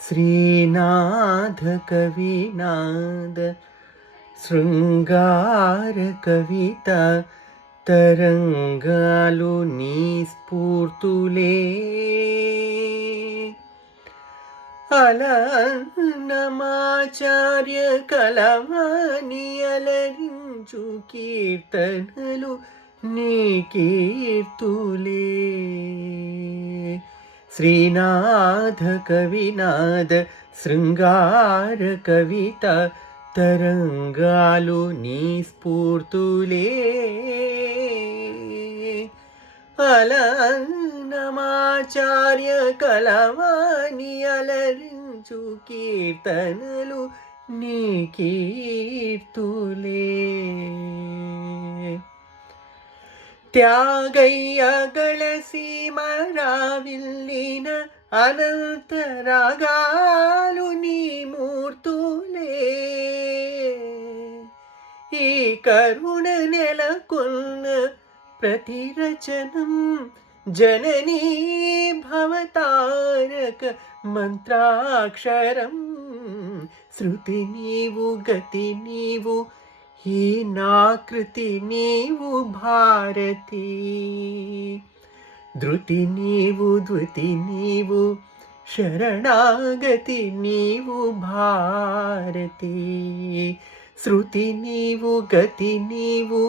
శ్రీనాథ కవినాద శృంగార కవిత తరంగాలు నీ స్ఫూర్తులే అలన్నమాచార్య కలవాణి అలరించు కీర్తనలు నీ కీర్తులే శ్రీనాథ కవినాద శృంగార కవిత తరంగాలు నీ స్ఫూర్తులే అలన్నమాచార్య కలవాణి అలరించు కీర్తనలు నీ కీర్తులే ತ್ಯಾಗಯ್ಯಗಳ ಸೀಮರಾವಿಲ್ಲಿನ ಅನಂತರಾಗಾಲು ನೀ ಮೂರ್ತುಲೇ ಈ ಕರುಣ ನೆಲಕೊನ್ನ ಪ್ರತಿರಚನಂ ಜನನೀ ಭವತಾರಕ ಮಂತ್ರಾಕ್ಷರಂ ಶ್ರುತಿ ನೀವು ಗತಿ ನೀವು ಈ ನಾಕೃತಿ ನೀವು ಭಾರತಿ ಧೃತಿ ನೀವು ದ್ಯುತಿ ನೀವು ಶರಣಾಗತಿ ನೀವು ಭಾರತಿ ಶ್ರುತಿ ನೀವು ಗತಿ ನೀವು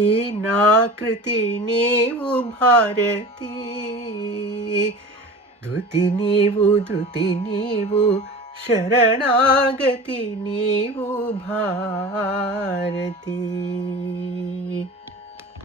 ಈ ನಾಕೃತಿ ನೀವು ಭಾರತಿ ಧೃತಿ ನೀವು ದ್ಯುತಿ ನೀವು ಶರಣಾಗತಿ ನೀವು ಭಾರತಿ.